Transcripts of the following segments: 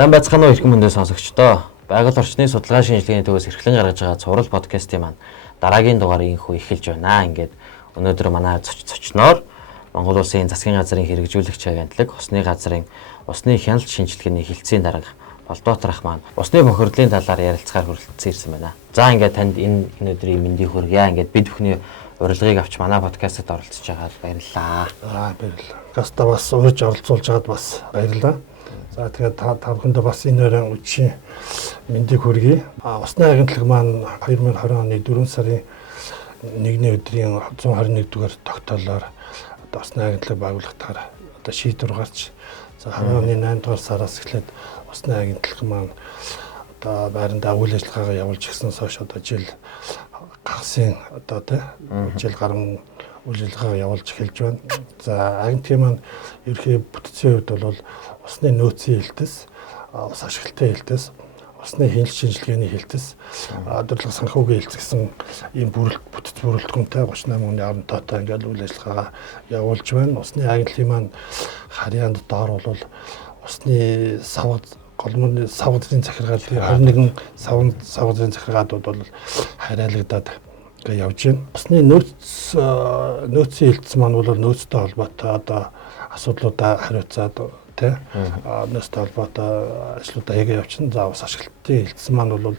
Сайн байцгаана уу эрхэм мөндөд сонсогчдоо. Байгаль орчны судалгаа шинжилгээний төвөөс эрхлэн гаргаж байгаа цуврал подкастын маань дараагийн дугаарыг инхүү эхэлж байна. Ингээд өнөөдөр манай зочноор Монгол Улсын засгийн газрын хэрэгжүүлэгч агентлаг, Усны газрын усны хяналт шинжилгээний хэлтсийн дарга Болдоотор ах маань усны бохирдлын талаар ярилцахаар хүрэлцэн ирсэн байна. За ингээд танд энэ өнөөдрийн мэндийг хүргье. Ингээд бид бүхний урилгыг авч манай подкастт оролцож байгаад баярлалаа. Баярлалаа. Гаста бас урьж оролцуулж байгаад бас баярлалаа. За тэгээд та бүхэндээ бас энэ өрөө үчи мэндийг хүргэе. Усны агентлаг маань 2020 оны 4 сарын 1-ний өдрийн 121-р тогтоолоор усны агентлаг байгуулагдахаар шийдвэр гарч, за 20 оны 8-р сараас эхлээд усны агентлаг маань байранда үйл ажиллагаагаа явуулж гиснээс хойш жил гарсан жил гарсан үйл ажиллагаагаа явуулж эхэлж байна. За агентлагийн маань ерөнхий бүтцийн хувьд бол усны нөөцийн хэлтэс, ус ашиглалтын хэлтэс, усны хяналт шинжилгээний хэлтэс, өдөрлөг санхүүгийн хэлтэс гэсэн ийм бүтц бүрэлдэхүүнтэй 38 оны 10 тоотой ингээд үйл ажиллагаагаа явуулж байна. Усны агентлагийн маань харьяанд доор бол усны голомны савгын захиргаат 21 савгын захиргаатууд бол хариалагдаад явж байна. Усны нөөцийн хэлтс маань бол нөөцтэй холбоотой асуудлуудаа хариуцаад нөөцтэй холбоотой ажлуудаа яг явчихна. За ус ашиглалтын хэлтс маань бол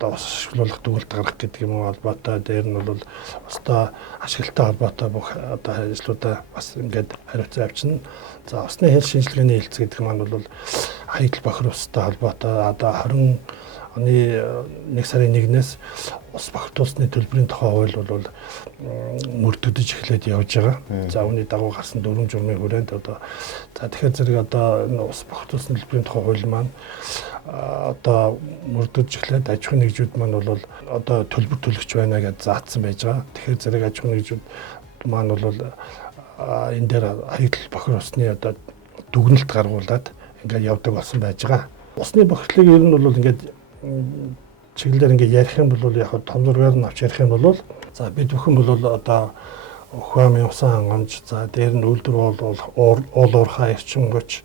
ус ашиглуулах дүгнэлт гаргах гэдэг юм холбоотой, дээр нь бол устай ашиглалттай холбоотой бүх ажлуудаа бас ингээд хариуцсан явчихна. За усны хяналт шинжилгээний хэлтс гэдэг маань бол хаягдл бохир устай холбоотой 20 оны 1 сарын 1-ээс ус бохирдуулсны төлбөрийн тухай хууль бол мөрдөгдөж эхлээд явж байгаа. За үүний дагуу гарсан 4 журмын хүрээнд тэгэхээр зэрэг ус бохирдуулсны төлбөрийн тухай хууль маань мөрдөгдөж эхлээд аж ахуйн нэгжүүд маань бол төлбөр төлөгч байна гэж заасан байж байгаа. Тэгэхээр зэрэг аж ахуйн нэгжүүд маань бол энэ дээр хаягдл бохир усны дүгнэлт гаргуулад ингээд явдаг болсон байж байгаа. Усны бохирдлыг ер нь бол ингээд чиглэлээр ингээд ярих юм бол яг том зургаар нь авч ярих юм бол за бид бүхэн бол ухааны усан хангамж, за дээр нь үйлдвэр бол уул уурхай эрчимгүйч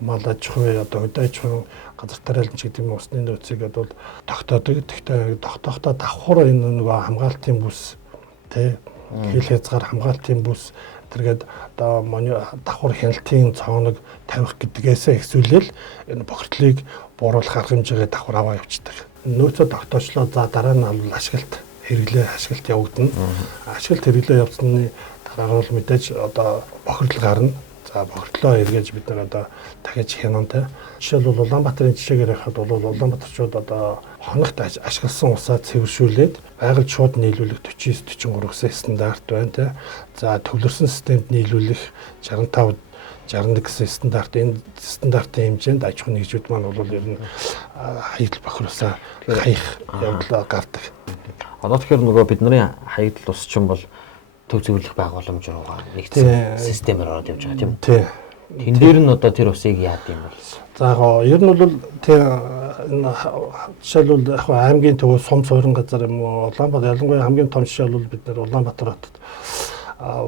мал аж ахуй хөдөө аж ахуйн газар тариалан ч гэдэг юм усны нөөцийг бол тогтоодог. Тэгтээ тогтохдоо давхар энэ нөгөө хамгаалтын бүс хил хязгаар хамгаалтын бүс тэргээд давхар хяналтын цооног тавих гэдгээсээ ихсүүлэл энэ бохирдлыг бууруулах арга хэмжээгээ давхар аваа явуулдаг. Нөөцөө тогтоочлоо, за дараа нь ашиглалт явагдана. Ашиглалт хэрэглээ явуулсны дараа бол мэдээж бохирдол гарна. За бохирдлоо эргэж бид нар дахиж хянантай. Жишээлбэл Улаанбаатарын жишээгээр харахад бол Улаанбаатарчууд хоногт ашигласан усаа цэвэршүүлээд байгальд шууд нийлүүлэх 49-43 стандарт байна. За төвлөрсөн системд нийлүүлэх 65-61 гэсэн стандарт. Энэ стандартын хэмжээнд аж ахуйн нэгжүүд маань бол ер нь хаягдл бохир усаа хаях явдал гардаг. Одоо тэгэхээр нөгөө бидний хаягдл ус чинь бол төв зөвлөх байгууламж руугаа нэгдсэн системээр ороод явж байгаа тийм үү? Тийм. Тэн дээр нь тэр усыг яад юм бол? За ер нь бол жишээлбэл аймгийн төв сум суурин газар юм уу, Улаанбаатар ялангуяа хамгийн том жишээ бол бид нэр Улаанбаатар хотод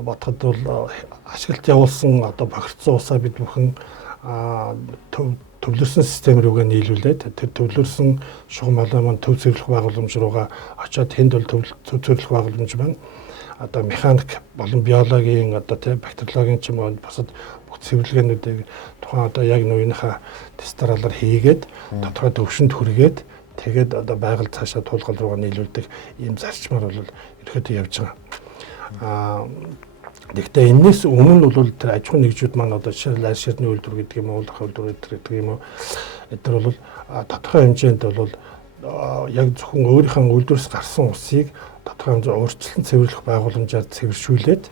бодоход бол ашиглалт явуулсан бохирдсон усаа бид бүхэн төвлөрсөн систем рүүгээ нийлүүлээд тэр төвлөрсөн шугам маань төв зөвлөх байгууламж руугаа очиод тэнд бол төв зөвлөх байгууламж маань механик болон биологийн бактериологийн ч юм уу бусад бүх цэвэрлэгээнүүдийг тухайн яг нүгийнхаа тестаралаар хийгээд тодорхой төвшөнд хүргээд тэгээд байгаль цаашаа туулгал руугаа нийлүүлдэг ийм зарчмаар бол ерөөхдөө явж байгаа. Гэхдээ энэс өмнө бол тэр аж ахуйн нэгжүүд маань жишээлбэл аль ширны үйлдвэр гэдэг юм уу, уулах үйлдвэр гэдэг юм уу, эдгээр бол тодорхой хэмжээнд бол яг зөвхөн өөрийнхөө үйлдвэрс гарсан усыг тодорхой хэмжээнд өөрчлөлт цэвэрлэх байгууламжаар цэвэршүүлээд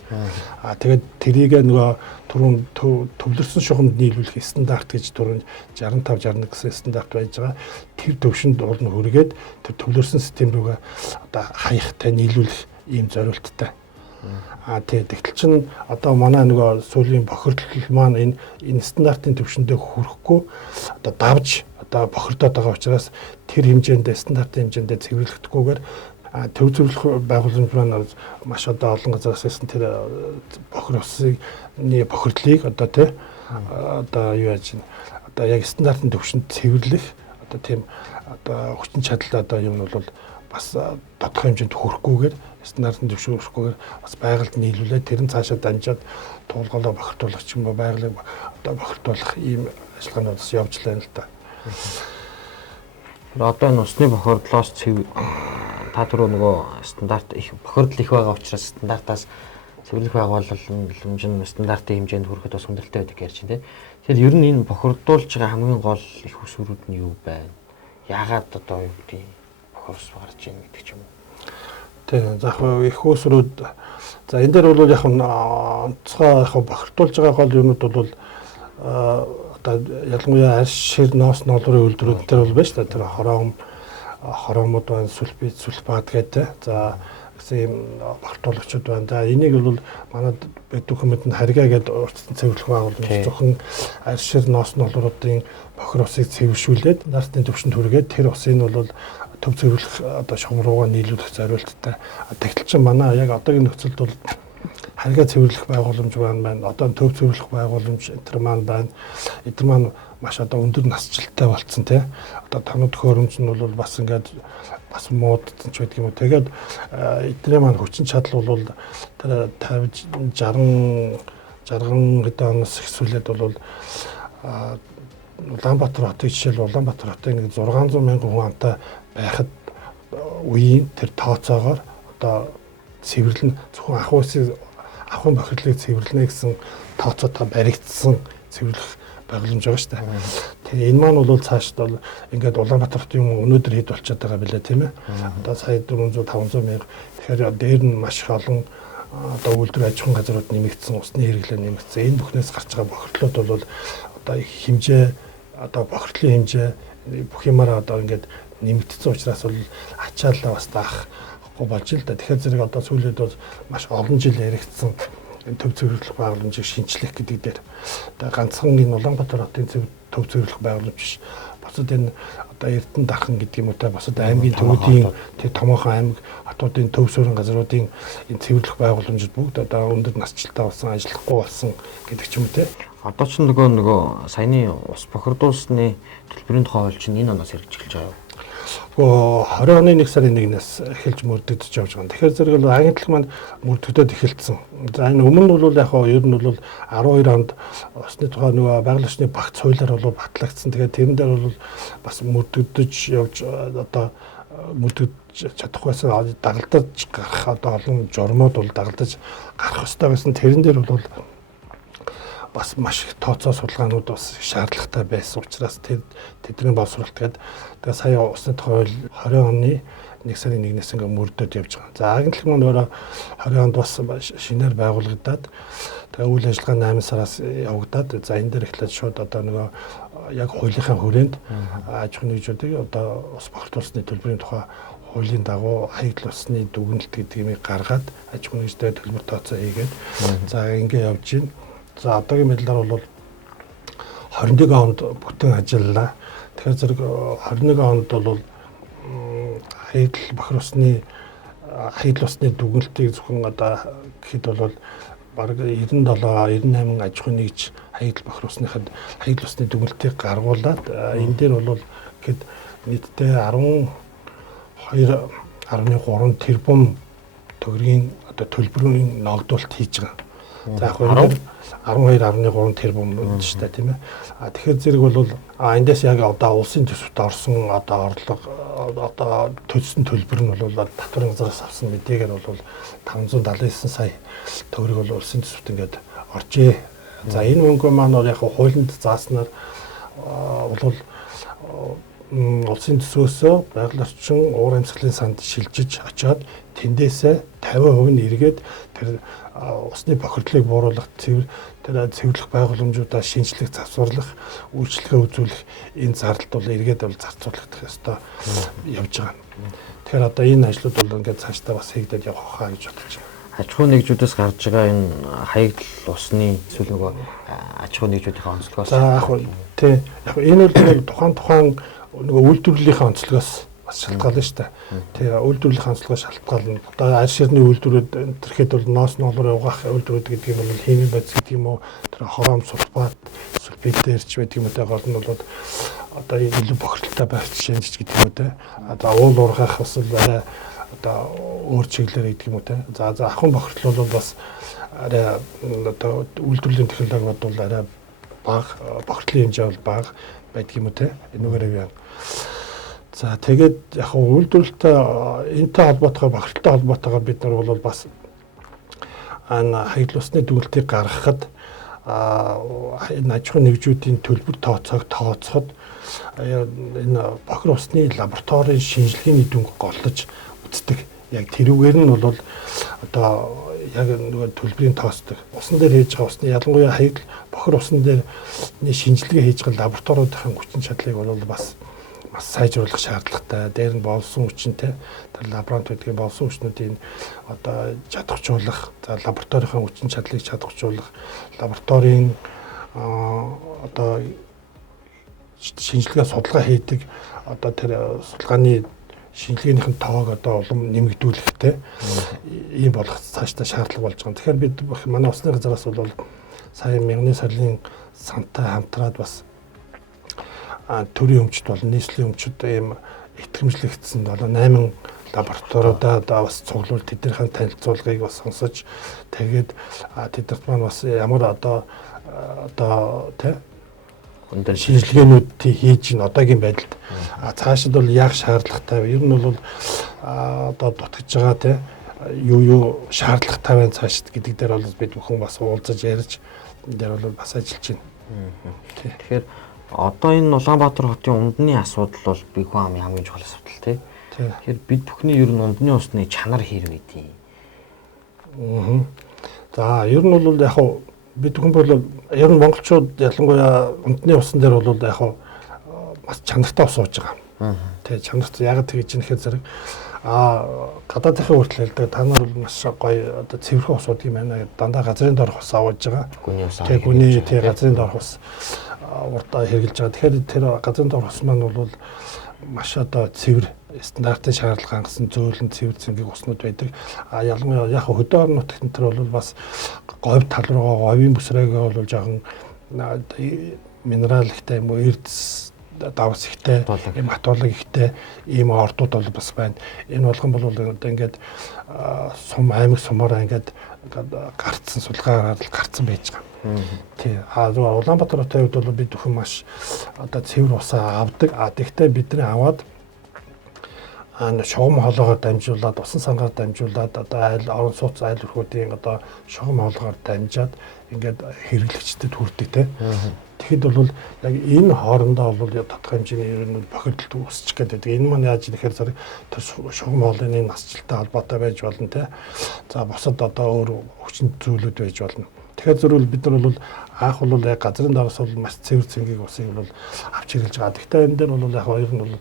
тэгээд тэрийг нөгөө түрүүн төвлөрсөн шугамд нийлүүлэх стандарт гэж түрүүн 65-61 гэсэн стандарт байж байгаа. Тэр төвшөнд урд нь хүргээд тэр төвлөрсөн систем рүүгээ хаягтай нийлүүлэх ийм зорилттой. Тэгтэл чинь манай нөгөө сүүлийн бохирдол маань энэ стандартын төвшөндөө хүрэхгүй давж бохирдоод байгаа учраас тэр хэмжээнд стандартын хэмжээндээ цэвэрлэгдэхгүйгээр төв зөвлөх байгууламж маань маш олон газараас ирсэн тэр бохир усны бохирдлыг юу яаж одоо яг стандартын төвшөнд цэвэрлэх одоо тийм одоо хүчин чадал одоо юм нь бол бас тодорхой хэмжээнд хүрэхгүйгээр стандартын төвшөнд хүрэхгүйгээр бас байгальд нийлүүлээд тэр нь цаашаа дамжаад туулгалаа бохирдуулах ч юм уу байгалыг одоо бохирдуулах ийм ажиллагаанууд бас явж байна л да. Одоо энэ усны бохирдлоос та түрүү нөгөө стандарт их бохирдол их байгаа учраас стандартаас цэвэрлэх байгууллын хэмжээ стандартын хэмжээнд хүрэхэд бас хүндрэлтэй байдаг гэж байна тийм. Тэгэхээр ер нь энэ бохирдуулж байгаа хамгийн гол их усрууд нь юу байна? Яагаад одоо юу гэдэг бохирс гарч ийн гэдэг ч юм уу. Тийм за яг их усрууд за энэ дээр бол яг онцгой яг бохирдуулж байгаа гол юмуд бол одоо ялангуяа арьс шир ноос ноолрын үйлдвэрүүд дээр бол байна шүү дээ. Тэр хороомууд байна, сүлбат гэдэг. За гэсэн юм бохирдуулагчид байна. За энийг бол манад Бэдүүх хэмэдэнд харьгаа гэдэг уртсан цэвэрлэх байгууллагын зөвхөн арьс шир ноос ноолруудын бохир усыг цэвэршүүлээд стандартын төвшөнд хүргээд тэр усыг бол төв цэвэрлэх одоо шугам руугаа нийлүүлэх зорилттой. Тэгтэл чинь манай яг одоогийн нөхцөлд бол харьгаа цэвэрлэх байгууламж байна. Одоо төв цэвэрлэх байгууламж энэ маань байна. Эдгээр маань маш одоо өндөр насжилттай болцсон тий. Одоо тоног төхөөрөмж нь бол бас ингээд бас муудсан ч байдаг юм уу. Тэгээд эдгээр маань хүчин чадал бол тэр 50 60 хэдэн оноос ихсүүлээд бол Улаанбаатар хотын жишээл Улаанбаатар хотын 600 мянган хүн амтай байхад үеийн тэр тооцоогоор одоо цэвэрлэн зөвхөн ахуйн бохирлыг цэвэрлэнэ гэсэн тооцоотойгоо баригдсан цэвэрлэх байгууламж байгаа шүү дээ. Тэгээ энэ маань бол цаашд бол ингээд Улаанбаатар хотын юм өнөөдөр хэд болчиход байгаа билээ тийм ээ. Одоо сая 400 500 мянга. Тэгэхээр дээр нь маш их олон одоо үйлдвэр аж ахуйн газрууд нэмэгдсэн, усны хэрэглээ нэмэгдсэн. Энэ бүхнээс гарч байгаа бохирлууд бол одоо их хэмжээ одоо бохирдлын хэмжээ бүх юмараа одоо ингээд нэмэгдсэн учраас бол ачаалал бас даахгүй болж л да. Тэгэхээр зэрэг одоо сүүлд бол маш олон жил яригдсан энэ төв цэвэрлэх байгууламжийг шинчлэх гэдэг дээр одоо ганцхан энэ Улаанбаатар хотын төв цэвэрлэх байгууламж биш. Бусад энэ одоо Эрдэнэ Дархан гэдэг юм уу та бусад аймгийн төвүүдийн тэр томоохон аймаг хотуудын төв суурин газруудын энэ цэвэрлэх байгууламжууд бүгд одоо өндөр насжилттай болсон, ажиллахгүй болсон гэдэг ч юм уу те. Одоо ч нөгөө саяны ус бохирдуулсны төлбөрийн тухай хууль чинь энэ оноос хэрэгжиж байгаа юу? 20 оны 1 сарын 1-ээс эхэлж мөрдөгдөж явж байгаа. Тэгэхээр зэрэг бол агентлаг маань мөрдөгдөд эхэлсэн. За энэ өмнө нь бол яг ер нь бол 12 онд усны тухай нөгөө байгаль орчны багц хуулиар бол батлагдсан. Тэгэхээр тэрэн дээр бол бас мөрдөгдөж явж одоо мөрдөгдөж чадахгүйсэн дагалдаж гарах одоо олон журмууд бол дагалдаж гарах ёстой байсан. Тэрэн дээр бол бас маш их тооцоо судалгаанууд бас шаардлагатай байсан учраас тэдний боловсруулалт гэдэг. Тэгээ сая усны тухай 20 оны 1 сарын 1-ээс ингээ мөрдөд явж байгаа. За агентлаг маань өөрөө 20 онд бас шинээр байгуулагдаад тэгээ үйл ажиллагаа 8 сараас явагдаад за энэ дээр эхлээд шууд одоо нөгөө яг хуулийнхаа хүрээнд аж ахуйн нэгжүүдийг одоо ус бохирдуулсны төлбөрийн тухай хуулийн дагуу хаягдл усны дүгнэлт гэдэг юмыг гаргаад аж ахуйн нэгжтэй төлбөр тооцоо хийгээд за ингээ явж байна. За одоогийн байдлаар бол 21 онд бүтэн ажиллалаа. Тэгэхээр зэрэг 21 онд бол хаягдл усны дүгнэлтийг зөвхөн одоо гэхэд бол бараг 97 98 аж ахуйн нэгж хаягдл бохир усныхад хаягдл усны дүгнэлтийг гаргуулад энэ дээр бол гэхэд нийтдээ 12.3 тэрбум төгрөгийн одоо төлбөрийн ногдуулалт хийж байгаа. За яг 12.3 тэрбум шүү дээ тийм ээ. Тэгэхээр зэрэг бол эндээс яг одоо улсын төсөвт орсон одоо орлого одоо төлсөн төлбөр нь бол татварын газраас авсан мэдээгээр бол 579 сая төгрөг бол улсын төсөвт ингээд оржээ. За энэ мөнгө маань яг хуулинд зааснаар бол улсын төсвөөсөө байгаль орчин уур амьсгалын санд шилжиж очоод тэндээсээ 50% нь эргээд тэр усны бохирдлыг бууруулах тэр цэвэрлэх байгууламжуудаа шинжлэх, завсарлах, үйлчлэгээ үзүүлэх энэ зардалд бол эргээд бол зарцуулагдах ёстой явж байгаа. Тэгэхээр одоо энэ ажлууд бол ингээд цаашдаа бас хийгдээд явах хаа гэж бодож байна. Аж ахуйн нэгжүүдээс гарч байгаа энэ хаягдл усны эсвэл нөгөө аж ахуйн нэгжүүдийн онцлогоос за яг энэ бол тухайн нөгөө үйлдвэрлэлийнхээ онцлогоос бас шалтгаална шүү дээ. Тэгээ үйлдвэрлэлийн хаанчлага шалтгаална. Одоо аль ширний үйлдвэрүүд тэрхэд бол ноос ноолоор угаах үйлдвэрүүд гэдэг юм бол химийн бодис гэдэг юм уу, тэр хором сульфат, сульфидэрч байдаг юм уу, гол нь бол одоо илүү бохирдолтой байх жишээ гэдэг юм уу те. Одоо уул уурхах бас арай одоо өөр чиглэлээр гэдэг юм уу те. За ахын бохирдол бол бас арай одоо үйлдвэрлэлийн технологи бол арай бага, бохирдлын хэмжээ бол бага байдаг юм уу те. Энүүгээр яг. За тэгээд яг үйлдвэрлэлтэй энэтэй холбоотойгоор бохирдолтой холбоотойгоор бид нар бол бас хаягдл усны дүгнэлтийг гаргахад энэ аж ахуйн нэгжүүдийн төлбөр тооцоход энэ бохир усны лабораторийн шинжилгээний дүнг голлож үздэг. Яг тэрүүгээр нь бол одоо яг нөгөө төлбөрийн тооцдог. Усан дээр хийж байгаа усны ялангуяа хаягдл бохир усан дээр шинжилгээ хийж байгаа лабораториудын хүчин чадлыг бол бас сайжруулах шаардлагатай. Дээр нь болсон хүчинтэй тэр лаборант гэдгийг болсон хүчнүүдийн одоо чадваржуулах, за лабораторийн хүчин чадлыг чадваржуулах, лабораторийн одоо шинжилгээ судалгаа хийдэг одоо тэр судалгааны шинжилгээнийхэн тоог одоо улам нэмэгдүүлэхтэй ийм болох цаашдаа шаардлага болж байгаа. Тэгэхээр бид манай усны газраас бол сая мянганы сарын сантай хамтраад бас төрийн өмчт бол нийслэлийн өмчт ийм итгэмжлэгдсэн 8 лабораториудаа одоо бас цуглуул тэднийхэн танилцуулгыг бас сонсож тэгээд тэднэрт маань бас ямар одоо тэ өндөр шинжилгээнүүд хийж ин одоогийн байдалд цаашид бол яах шаардлагатай вэ? Ер нь бол одоо дутгаж байгаа те юу шаардлагатай байна цаашид гэдэг дээр бол бид бүхэн бас уулзаж ярьж энэ дээр бол бас ажиллаж байна. Тэгэхээр одоо энэ Улаанбаатар хотын ундны асуудал бол бие хүн амын хамгийн чухал асуудал тий. Тэгэхээр бид бүхний ер нь ундны усны чанар хэр байдгийг. За ер нь бол яг бид бүхэн бол ер нь монголчууд ялангуяа ундны усан дээр бол яг бас чанартай ус ууж байгаа. Тий чанарт яг тэгж юм ихээр зэрэг гадаадынхаа хүртэл хэлдэг та нар бол маш гоё одоо цэвэрхэн ус уудаг юм байна. Дандаа газрын доорх ус ууж байгаа. Тий гүний тий газрын доорх ус урдаа хэрэгжилж байгаа. Тэгэхээр тэр газрын доорх ус маань бол маш одоо цэвэр стандартын шаардлага хангасан зөөлөн цэвэр цэнгийг уснууд байдаг. Ялангуяа яг хөдөө орон нутагт энэ төр бол бас говь тал руугаа говийн бүсрээгээ бол жоохон минерал ихтэй юм уу эрдэс давс ихтэй ийм хатуулга ихтэй ийм ордууд бол бас байна. Энэ болгон бол ингээд сум аймаг сумаараа ингээд гарцсан сулгаагаар гарцсан байж байгаа. Тий. Улаанбаатар хотын хувьд бол бид бүхэн маш одоо цэвэр усаа авдаг. Тэгтээ бидний аваад шугам хоолоогоор дамжуулаад, усан сангаар дамжуулаад одоо айл орон сууц айл өрхүүдийн одоо шугам хоолоогоор дамжаад ингээд хэрэглэгчдэд хүрдэг те. Тэгэхэд бол яг энэ хоорондоо бол тодорхой хэмжээний ер нь бохирдол үүсчих гээд байдаг. Энэ маань яаж ихээр зэрэг шугам хоолойны насжилттай холбоотой байж болно те. За бусад одоо өөр хүчин зүйлүүд байж болно. Тэгэхээр зөвхөн бид нар бол анх бол яг газрын доороос бол маш цэвэр цэнгийг усыг бол авч хэрэглэж байгаа. Гэхдээ энэ дээр бол яг ер нь бол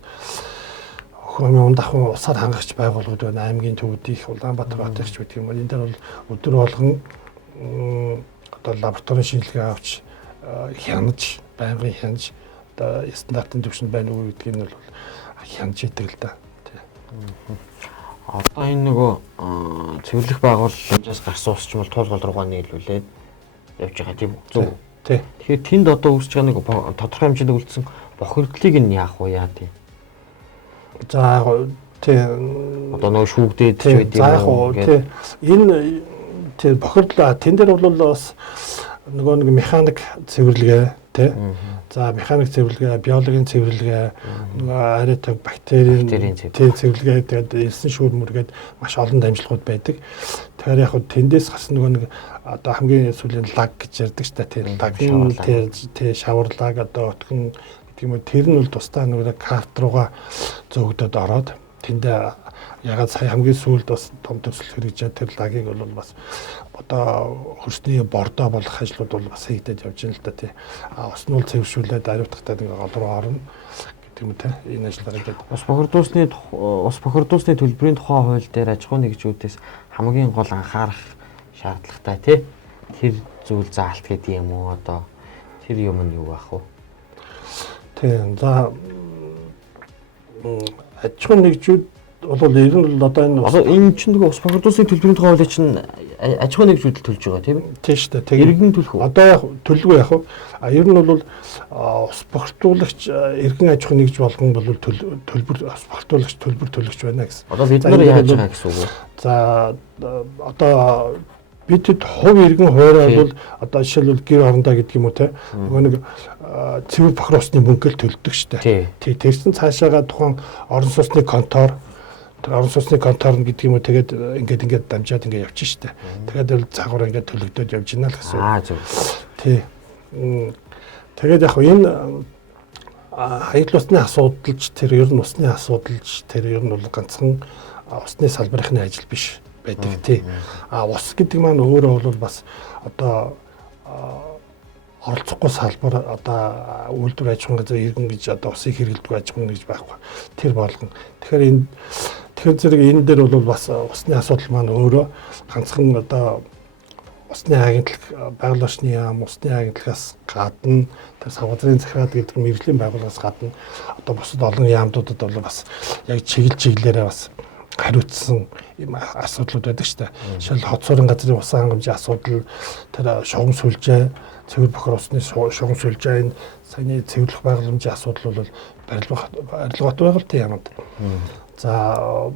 хөөмөн дахин усаар хангагч байгууллагууд байна. Аймгийн төвүүдийнх Улаанбаатар хотынч гэдэг юм. Энэ дээр бол өдөр болгон одоо лабораторийн шинжилгээ авч хянаж, байнгын хянаж одоо стандартын түвшинд байна уу гэдгийг нь бол хянаж идэг л да. Одоо энэ нөгөө цэвэрлэх байгууллагаас гарсан ус ч юм бол туулгал руугаа нийлүүлээд явж байгаа тийм үү? Зөв. Тий. Тэгэхээр тэнд одоо үүсэж байгаа нэг тодорхой хэмжээнд үлдсэн бохирдлыг нь яах вэ яа тий? За тий одоо нөгөө шүүгдээд ч байд юм. Тий. Энэ тий бохирдол тэн дээр бол бас нөгөө нэг механик цэвэрлэгээ тий. За механик цэвэрлэгээ, биологийн цэвэрлэгээ, нөгөө ариутаг бактерийн тий цэвэрлэгээ тэгээд элсэн шүүрмөргээд маш олон дамжлагууд байдаг. Тэгэхээр яг тэндээс гарсан нөгөө нэг одоо хамгийн сүүлийн лаг гэж ярьдаг ч та тий лаг тий шаварлаг одоо өтгөн гэдэг юм уу тэр нь бол тусдаа нөгөө карт руугаа зөөгдөд ороод тэндээ ягаад сая хамгийн сүүлд бас том төсөл хэрэгжээд тэр лагийг бол бас одоо хөрсний бордоо болох ажлууд бол бас хийгдэж явж байна л да тий. Уснуул цэвэршүүлээд ариутгатай ингээ гол руу орно гэдэг юм те. Энэ ажлаар ингээд ус бохирдуулсны төлбөрийн тухай хууль дээр аж ахуйн нэгжүүдээс хамгийн гол анхаарах шаардлагатай тий. Тэр зүйл заалт гэдэг юм уу одоо тэр юм нь юу байх вэ? Тийм. За аж ахуйн нэгжүүд бол ер нь бол одоо энэ чинь нөгөө ус бохирдуулсан төлбөрийн тухай хуулийг чинь аж ахуйн нэгжүүд төлж байгаа тийм ээ. Тийм шүү дээ. Тэгээд иргэн төлөх үү? Одоо яг төлгүй яг ер нь бол ус бохирдуулагч иргэн аж ахуйн нэгж болгон бол төлбөр ус бохирдуулагч төлбөр төлөгч байна гэсэн. Одоо бид нар яаж байгаа гэсэн үг үү? За одоо бид хувь иргэн хуурай бол одоо жишээлбэл гэр орондоо гэдэг юм уу те нөгөө нэг цэвэр бохир усны мөнгөөл төлдөг шүү дээ. Тий тэрсэн цаашаага тухайн орон сууцны контор орон сууцны контор гэдэг юм уу тэгээд ингээд дамжаад ингээд явчих шүү дээ. Тэгээд бол цагаар ингээд төлөгдөд явж байна л гэсэн. Зөв. Тий. Тэгээд яг энэ хаягдл усны асуудалч тэр ер нь усны асуудалч тэр ер нь бол ганцхан усны салбарынхны ажил биш байдаг тий. Ус гэдэг маань өөрөө бол бас одоо оролцохгүй салбар одоо үйлдвэр аж ахуйн газар иргэн гэж одоо усыг хэрэглэдэг аж ахуйн гэж байхгүй. Тэр болгон. Тэгэхээр зэрэг энэ дээр бол бас усны асуудал маань өөрөө ганцхан одоо усны агентлаг байгууллагын яам усны агентлагаас гадна тэр савгазрын захирал гэдэг мэргэжлийн байгууллагаас гадна одоо бусад олон яамдуудад бол бас яг чиглэлээрээ бас хариуцсан юм асуудлууд байдаг шүү дээ. Жишээл хот суурин газрын усан хангамжийн асуудал тэр шугам сүлжээ цэвэр бохир усны шугам сүлжээ энэ саяны цэвэрлэх байгууламжийн асуудал бол барилгат байгуулалтын яамд. За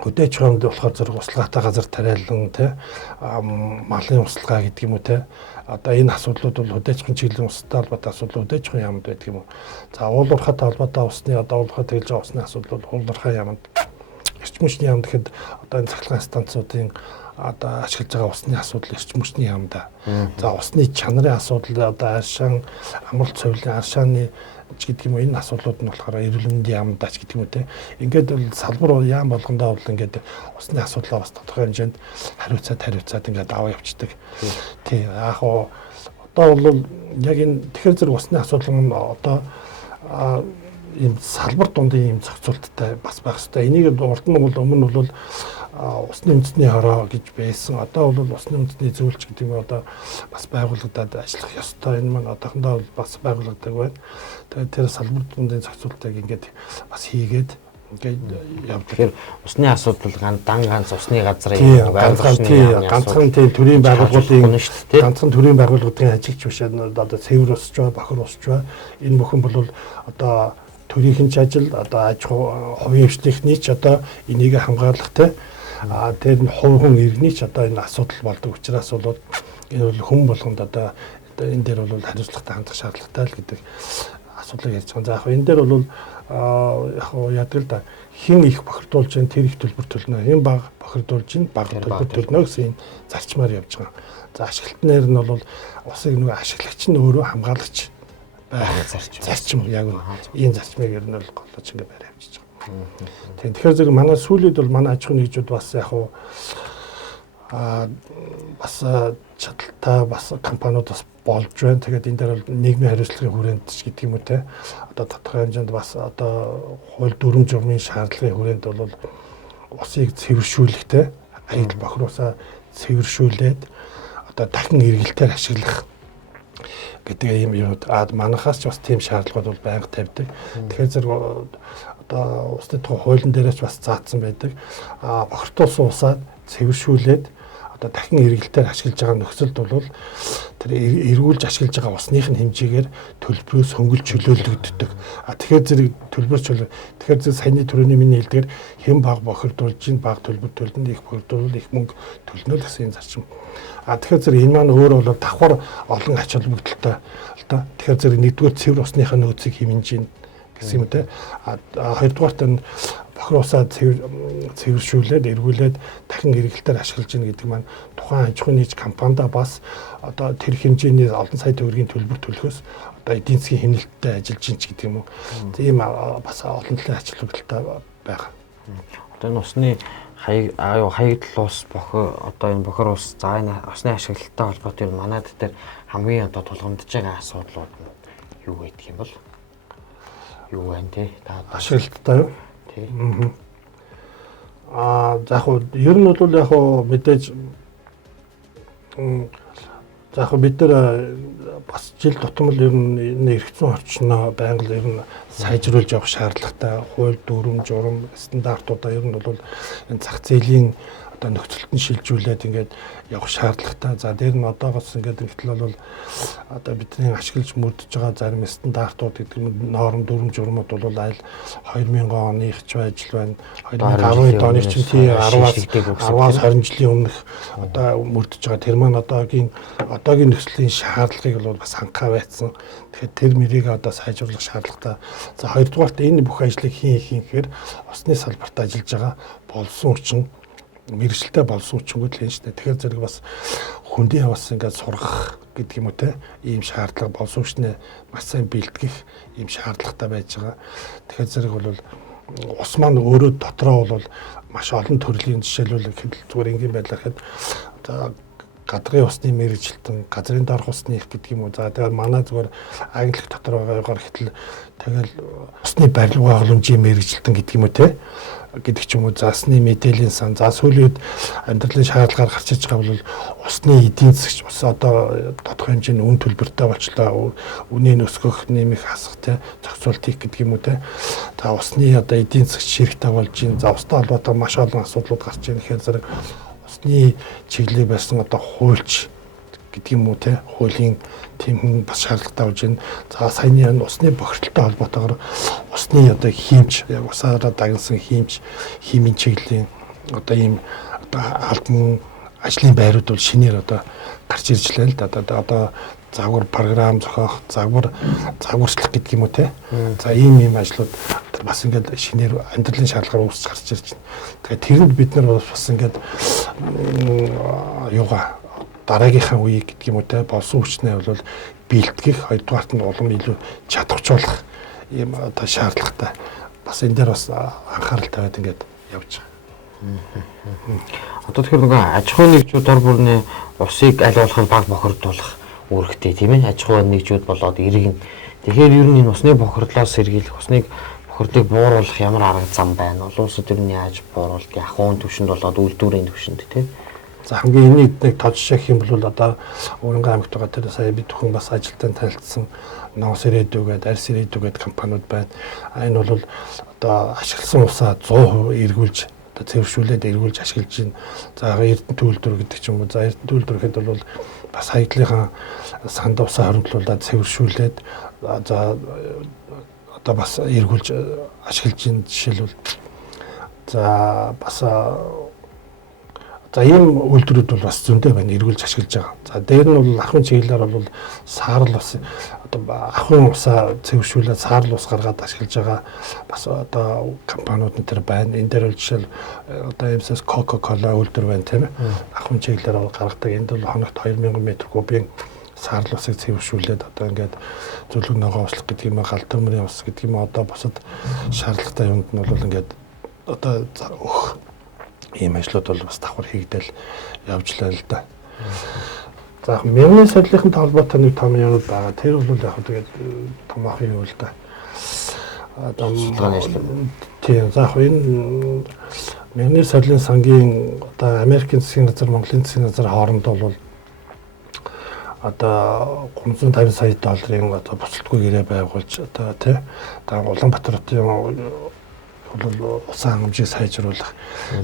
хөдөөж хоомд болохоор зэрэг услагаатай газар тариалан те малын услага гэдэг юм уу те одоо энэ асуудлууд бол хөдөөж хоомын чиглэлийн устай холбоотой асуудал хөдөөж хоомын яамд байдаг юм уу. За уул уурхайтай холбоотой усны одоо уулхай тэглэж байгаа усны асуудал бол уул уурхай яамд. Эрчим хүчний яам гэхэд одоо энэ цахилгаан станцуудын одоо ашиглаж байгаа усны асуудал эрчим хүчний яамда. За усны чанарын асуудал одоо аршаан амралт цовлын аршааны ч гэдэг юм уу энэ асуудлууд нь болохоор эрүүл мэндийн яамда ч гэдэг юм уу те. Ингээд бол салбар яам болгондоо бол ингээд усны асуудлаа бас тодорхой хэмжээнд хариуцаад ингээд аваа явцдаг. Тий. Яг одоо бол яг энэ тэгэхээр зэрэг усны асуудал нь одоо ийм салбар дундын ийм зохицуулттай бас байх хэрэгтэй. Энийг урд нь бол өмнө бол усны үндэсний хороо гэж байсан. Одоо бол усны үндэсний зөвлөлч гэдэг нь одоо бас байгуулагдаад ажиллах ёстой. Энэ маань одоохондоо бас байгуулагддаг байна. Тэгээд тэр салбар дундын зохицуултыг ингээд бас хийгээд ингээд явдаг. Тэгэхээр усны асуудал ганц усны газрын ганцхан тийм төрийн байгууллагын ганцхан төрийн байгууллагын ажигч биш одоо цэвэр усч бай, бохир усч бай. Энэ бүхэн бол одоо төрийнхэн ч ажил одоо аж ахуйн хвшлийнхний ч одоо энийг хамгаалахтай тэр нь хувь хүн иргэний ч одоо энэ асуудал болдог учраас бол энэ бол хүн болгонд одоо энэ дээр бол хариуцлагатай хандах шаардлагатай л гэдэг асуудлыг ярьж байгаа. За яг энэ дээр бол яг яадаг л да хэн их бохирдуулж байна тэр их төлбөр төлнө. Хэн бага бохирдуулж байна бага төлбөр төлнө гэсэн энэ зарчмаар явж байгаа. За ашиглалтнаар нь бол усыг нөгөө ашиглагч нь өөрөө хамгаалагч зарчим яг энэ зарчмыг ер нь бол голлож ингэ барай авчиж байгаа. Тэгэхээр зэрэг манай сүүлд бол манай аж ахуйн нэгжүүд бас яг бас чадaltaй бас компаниуд бас болж байна. Тэгээд энэ дээр бол нийгмийн хариуцлагын хүрээнд ч гэдэг юм уу те. Одоо тодорхой хэмжээнд бас одоо хууль дүрм журмын шаардлагын хүрээнд бол усыг цэвэршүүлэхтэй хаягдл бохир усаа цэвэршүүлээд одоо дахин эргэлтээр ашиглах гэдэг юм манахаас ч бас тийм шаардлагууд бол байнга тавьдаг. Тэгэхээр зэрэг одоо усны тухай хуулийн дээрээс бас заасан байдаг. Бохирдуулсан усаа цэвэршүүлээд одоо дахин эргэлтээр ашиглаж байгаа нөхцөлд бол тэр эргүүлж ашиглаж байгаа усных нь хэмжээгээр төлбөрөөс хөнгөлж чөлөөлөгддөг. Тэгэхээр зэрэг тэгэхээр зэрэг саяны төрөний миний хэлдгээр хэн бага бохирдуулж ин бага төлбөр төлнө, их бохирдуул их мөнгө төлнө л гэсэн зарчим. Тэгэхээр зэрэг энэ маань өөрөө бол давхар олон ач холбогдолтой л да. Тэгэхээр зэрэг нэгдүгээр цэвэр усныхаа нөөцийг хэмнэж гин гэсэн юм те. Хоёрдугаарт нь бохир усаа цэвэршүүлээд эргүүлээд дахин эргэлтээр ашиглаж гин гэдэг маань тухайн аж ахуйн нэгж компанида бас одоо тэр хэмжээний олон сая төгрөгийн төлбөр төлөхөөс одоо эдийн засгийн хэмнэлттэй ажиллаж гин ч гэдэг юм уу. Тийм бас олон талын ач холбогдолтой байгаа. Одоо энэ усны хаягдл ус одоо энэ бохир ус за энэ усны ашиглалттай холбоотой манайд дээр хамгийн одоо тулгамдж байгаа асуудлууд нь юу гэдэг юм бол юу вэ те та ашиглалттай юу? Тийм. За яг нь ер нь бол яг мэдээж За яг бид нар бас жил тутамд ер нь энэ эрх зүйн орчноо байнга ер нь сайжруулж явах шаардлагатай. Хууль, дүрм, журам, стандартуудаа ер нь бол энэ зах зээлийн одоо нөхцөлд нь шилжүүлээд ингээд явах шаардлагатай. За дээр нь одоогоос ингээд ингэтэл бол одоо бидний ашиглаж мөрдөж байгаа зарим стандартууд гэдэг нь норм, дүрм, журмууд бол аль 2000 оны ихч байж байна. 2012 оны чинь тий 10-аас 20 жилийн өмнөх одоо мөрдөж байгаа. Тэр маань одоогийн нөхцөлийн шаардлагыг бол бас хангах байсан. Тэгэхээр тэр мөрийг одоо сайжруулах шаардлагатай. За хоёрдугаарт энэ бүх ажлыг хийн гэхээр усны салбарт ажиллаж байгаа болсон хүчин мэрэгчлээ болсон хүчингүүд л юм шүү дээ. Тэгэхээр зэрэг бас хүндийн бас ингээд сургах гэдэг юм уу те ийм шаардлага болсон хүчнээ маш сайн бэлтгэх ийм шаардлагатай байж байгаа. Тэгэхээр зэрэг бол ус маань өөрөө дотроо бол маш олон төрлийн жишээлбэл зүгээр энгийн байдлаар хэд одоо гадрын усны мэрэгчлэлтэн, газрын доорх усны их гэдэг юм уу. За тэгэхээр манай зүгээр англи дотор байгаагаар хэтэл тэгэл усны барилга байгууламжийн мэрэгчлэлтэн гэдэг юм уу те гэдэг ч юм уу засны мэдээллийн сан за сүүлийн үед амьдралын шаардлагаар гарч иж байгаа бол усны эдийн засгч ус одоо тодорхой хэмжээний үн төлбөртэй болчлаа үнийн өсгөх нэмэх хасах те зохицуулт хийх гэдэг юм уу те за усны одоо эдийн засгч ширхтээ болж ин за устай холбоотой маш олон асуудлууд гарч ийн гэхээр зэрэг усны чиглэлийг барьсан одоо хуульч гэдэг юм уу те хуулийн тийм бас шаардлагатай болж байна. За саяны усны бохирдолтой холбоотойгоор усны одоо хиймч усаараа дагнасан химийн чиглэлийн одоо ийм одоо албан ажлын байрууд бол шинээр одоо гарч ирж байна л да. Одоо загвар програм зохиох, загварчлах гэдэг юм уу те. За ийм ажлууд бас ингээд шинээр амьдралын шаардлагаар үүсч гарч ирж байна. Тэгэхээр тэрэнд бид нар бас ингээд юугаа дараагийнхаа үеийг гэдэг юм уу те болсон хүчнээ бол бэлтгэх хоёрдугаарт нь улам илүү чадваржуулах ийм одоо шаардлагатай. Бас энэ дээр бас анхаарал тавиад ингээд явж байгаа. Одоо тэгэхээр нөгөө аж ахуй нэгжүүд дор бүрний усыг аль болох баг бохирдуулах үүрэгтэй тийм ээ. Аж ахуй нэгжүүд болоод иргэн. Тэгэхээр ер нь энэ усны бохирдлоос сэргийлэх, усныг бохирдлыг бууруулах ямар арга зам байна? Олон улсад ер нь яаж бууруулдаг? Ахуйн түвшинд болоод үйлдвэрийн түвшинд тийм. За хамгийн энийг нэг тодших юм бол одоо Өрөнгө аймагт байгаа тэр сая бид бүхэн бас ажилтан танилцсан Ногоос ирээдүгээд, Арьс ирээдүгээд компаниуд байна. Энэ бол одоо ашигласан усаа 100% эргүүлж одоо цэвэршүүлээд эргүүлж ашиглаж байна. За Эрдэнэ үйлдвэр гэдэг ч юм уу. За Эрдэнэ үйлдвэр гэхэд бол бас хаягдлынхаа санд усаа хоригдлуулаад цэвэршүүлээд за одоо бас эргүүлж ашиглаж байна. Жишээлбэл за бас за ийм үйлдвэрүүд бол бас зөндөө байна эргүүлж ашиглаж байгаа. За дээр нь бол ахын чиглэлээр бол саарл ус одоо ахын усаа цэвэршүүлээд саарл ус гаргаад ашиглаж байгаа бас одоо компаниуд нь тэр байна. Энэ дээр бол жишээл одоо эмсэс Coca-Cola үйлдвэр байна тийм ээ. Ахын чиглэлээр гаргадаг. Энд бол хоногт 2000 м3 саарл усыг цэвэршүүлээд одоо ингээд зөвлөг ногоо услах гэдэг юм галт төмрийн ус гэдэг юм одоо босод шаардлагатай юмд нь бол ингээд одоо өөх ийм ажлууд бол бас давхар хийгдэл явж лээ л да. За мэрэгний сорилтын холбоотой нэг том юм байгаа. Тэр бол яг тэгээд том ах юм л да. Тийм за энэ мэрэгний сорилтын сангийн одоо Америкийн засгийн газар, Монголын засгийн газар хооронд бол одоо 350 сая долларын одоо буцалтгүй гэрээ байгуулж одоо тий Улаанбаатар хотын бол усан хангамжийг сайжруулах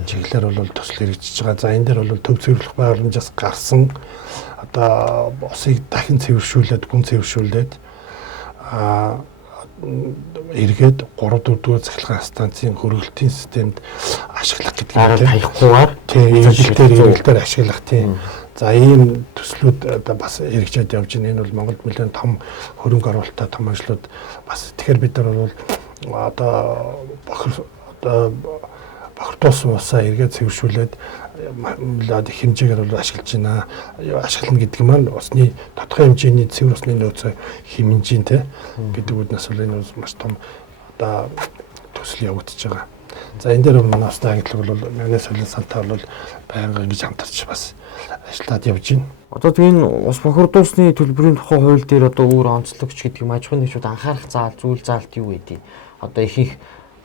чиглэлээр бол төсөл хэрэгжиж байгаа. За энэ дээр бол төв цэвэрлэх байгууламжаас гарсан одоо усыг дахин цэвэршүүлээд, гүн цэвэршүүлээд эргээд 3-4 дугаар цахилгаан станцын хөргөлтийн системд ашиглах гэдэг юм. Хаяггүйгээр эргэлтээр ашиглах тийм. За ийм төслүүд одоо бас хэрэгжээд явж байна. Энэ бол Монголд нэлээд том хөрөнгө оруулалттай том ажлууд бас тэгэхээр бид нар бол одоо бохирдуулсан усаа эргээд цэвэршүүлээд их хэмжээгээр бол ашиглаж байна. Ашиглана гэдэг маань усны тодорхой хэмжээний цэвэр усны нөөцөө хэмжин те гэдэг үднэс бол энэ маш том одоо төсөл явагдаж байгаа. За энэ дээр манай усны агентлаг бол мэрэгний сорилтын сантай бол байнга ингэж хамтарч бас ажиллаад явж байна. Одоо тийм ус бохирдуулсны төлбөрийн тухай хууль дээр одоо өөр онцлогч гэдэг юм аж ахуйн нэгжүүд анхаарах зүйл заалт юу вэ? Одоо их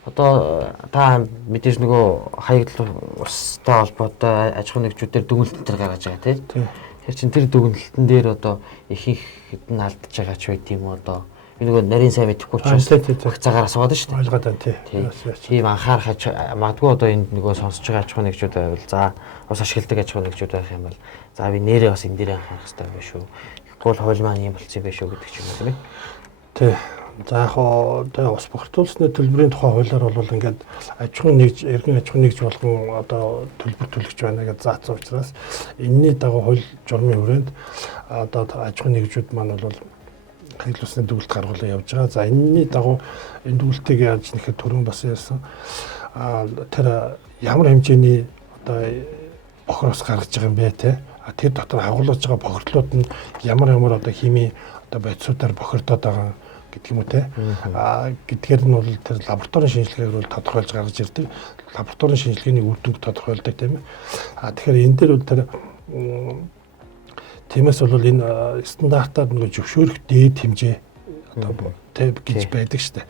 одоо та мэдээж нөгөө хаягдл устай холбоотой аж ахуйн нэгжүүдээр дүгнэлт төр гаргаж байгаа тийм. Тэр чин тэр дүгнэлтэн дээр одоо ихэнх нь алдчихж байгаа ч байд юм уу одоо би нөгөө нарийн сайн мэдэхгүй учраас бүх цагаар асууад шүү дээ. Ойлгоод байна тий. Тийм анхаарах магадгүй одоо энд нөгөө сонсож байгаа аж ахуйн нэгжүүд байвал за ус ашигладаг аж ахуйн нэгжүүд байх юм бол за би нэрээ бас энэ дээр анхаарах хэрэгтэй байх шүү. Ихгүй бол хууль маань юм болцсон байх шүү гэдэг ч юм уу тийм. Тий. За яг одоо ус бохирдуулсны төлбөрийн тухай хуулиар бол ингээд аж ахуйн нэгж, эргэн аж ахуйн нэгж болгон одоо төлбөр төлөгч байна гэж заасан учраас энэний дагуу хууль журмын хүрээнд одоо аж ахуйн нэгжүүд маань бол хаягдл усны дүгнэлт гаргуулсан явж байгаа. За энэний дагуу энэ дүгнэлтийг яаж нэхэд түрүүн бас ярьсан. Тэр ямар хэмжээний одоо бохир ус гаргаж байгаа юм бэ те? Тэр дотор агуулж байгаа бохирдлууд нь ямар одоо химийн одоо бодисуудаар бохирдоод байгаа гэдэг юм уу те. Гэдгээр нь бол тэр лабораторийн шинжилгээгээр бол тодорхойлж гаргаж ирдэг. Лабораторийн шинжилгээний үр дүнг тодорхойлдог тийм ээ. Тэгэхээр энэ дээр бол тэр тиймээс бол энэ стандартаар нэг зөвшөөрөх дээд хэмжээ одоо гэж байдаг шүү дээ.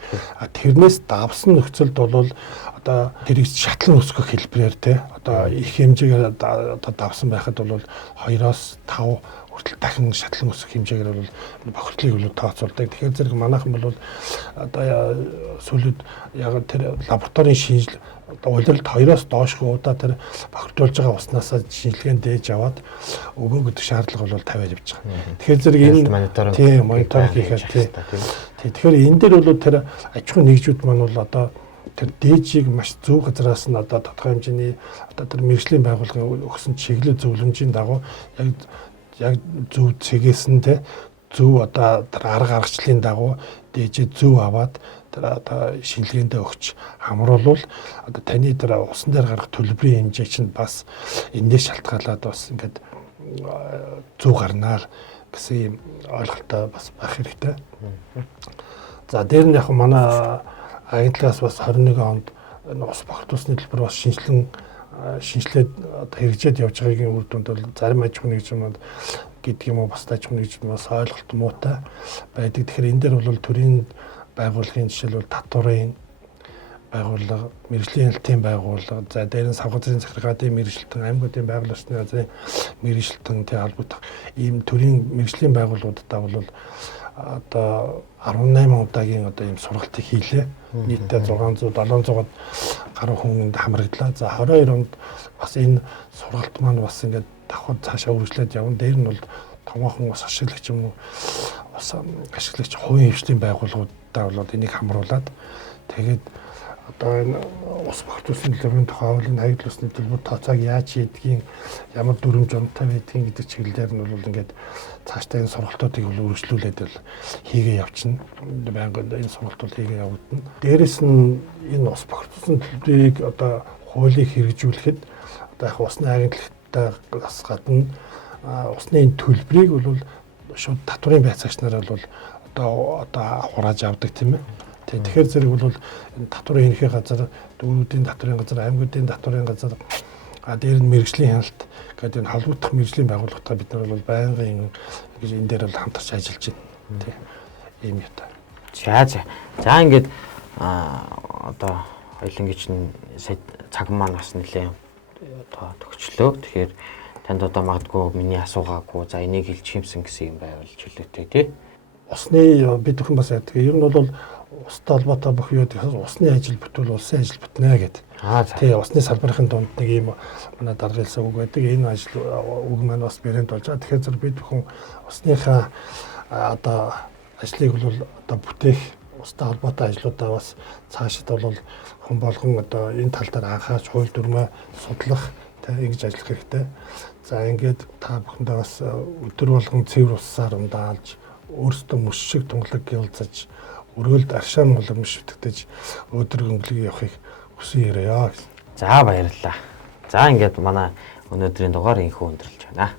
Тэрнээс давсан нөхцөлд бол одоо тэрийг шатлан өсгөх хэлбэрээр те одоо их хэмжээгээр одоо давсан байхад бол 2-5 хүртэл дахин шатлан өсөх хэмжээгээр бол бохирдлыг бол тооцоолдог. Тэгэхээр зэрэг манайхан бол одоо сүүлд яг тэр лабораторийн шинжил удирдалд 2-оос доош удаа тэр бохирдуулж байгаа уснаас шинжилгээнд дээж аваад өгөө гэдэг шаардлага бол тавиад явж байгаа. Тэгэхээр зэрэг энэ мониторинг хийхэд тий. Тэгэхээр энэ дээр бол тэр аж ахуйн нэгжүүд маань бол одоо тэр дээжийг маш зөв газраас нь одоо тодорхой хэмжээний одоо тэр мэргэжлийн байгууллагын өгсөн чиглэл зөвлөмжийн дагуу яг зөв цэгээс нь те зөв одоо тэр арга аргачлалын дагуу дээжээ зөв аваад тэр одоо шинжилгээндээ өгч хамруулвал одоо таны тэр усан дээр гарах төлбөрийн хэмжээ чинь бас энэс шалтгаалаад бас ингээд зөв гарнаа гэсэн юм ойлголттой бас байх хэрэгтэй. За дээр нь яг манай агентлагаас бас 21 онд ус бохирдуулсны төлбөр бас шинжилээд хэрэгжээд явж байгаагийн үр дүнд бол зарим аж ахуйн нэгжүүд гэдэг юм уу бас аж ахуйн нэгжүүд бас ойлголт муутай байдаг. Тэгэхээр энэ дээр бол төрийн байгууллагын жишээлбэл татварын байгууллага, мэргэжлийн хяналтын байгууллага, за дээр нь савгазын захиргаатын мэргэжилтэн, аймагуудын байгууллагын газрын мэргэжилтэнтэй холбогдох ийм төрийн мэргэжлийн байгууллагуудаа бол одоо 18 удаагийн одоо ийм сургалтыг хийлээ. Нийтдээ 600-700-аад гаруй хүнд хамраглаа. За 22 онд бас энэ сургалт маань бас ингээд давхар цаашаа үргэлжлээд явна. Дээр нь бол томоохон ус ашиглагч юм уу ус ашиглагч хувийн хвшлийн байгууллагуудаа бол энийг хамруулад тэгээд одоо энэ ус бохирдуулсны төлбөрийн тухай хуулийн хаягдл усны төлбөр тооцоог яаж хийдгийг ямар дүрм журмтай байдгийг гэдэг чиглэлээр нь бол ингээд цаашдаа энэ сургалтуудыг бол үргэлжлүүлээд бол хийгээ явчихна. Байнгын энэ сургалт бол хийгээ явагдана. Дээрээс нь энэ ус бохирдуулсны төлбөрийг одоо хуулийг хэрэгжүүлэхэд одоо яг усны агентлагтаас гадна усны энэ төлбөрийг бол шууд татварын байцаагч нар бол одоо хурааж авдаг тийм ээ. Тэгэхээр зэрэг бол энэ татварын хянхи газар, дүүрүүдийн татварын газар, аймагуудын татварын газар, дээр нь мэргэжлийн хяналт гэдэг энэ холбогдох мэргэжлийн байгууллагатай бид нар бол байнгын ингэж энэ дээр бол хамтарч ажиллаж байна. Тийм ийм юутай. За ингээд одоо хоёулангийн чинь цаг маань бас нэлээд одоо төгчлөө. Тэгэхээр танд одоо магадгүй миний асуугаагүй за энийг хэлж юмсан гэсэн юм байвал чөлөөтэй тий. Усны бид бүхэн бас яадаг. Ер нь бол устай холбоотой бүх юу гэхээс усны ажил бүтвэл улсын ажил бүтнэ гэдэг. Тий, усны салбарын дунд нэг ийм манай дарга хэлсэн үг байдаг. Энэ ажил үг маань бас брэнд болж байгаа. Тэгэхээр зэрэг бид бүхэн усныхаа одоо ажлыг бол одоо бүтээх устай холбоотой ажлуудаа бас цаашид бол хүн болгон одоо энэ тал дээр анхаарч хууль дүрмээ судлах ингэж ажиллах хэрэгтэй. За ингээд та бүхэндээ бас өдөр болгон цэвэр усаар ундаалж өөрсдөө мөс шиг тунгалаг гялцаж өрөөлд аршаа монгол шүтгэж өдөр өнгөлөг явахыг хүсэн яриа. За баярлалаа. За ингээд манай өнөөдрийн дугаар инхүү өндөрлж байна.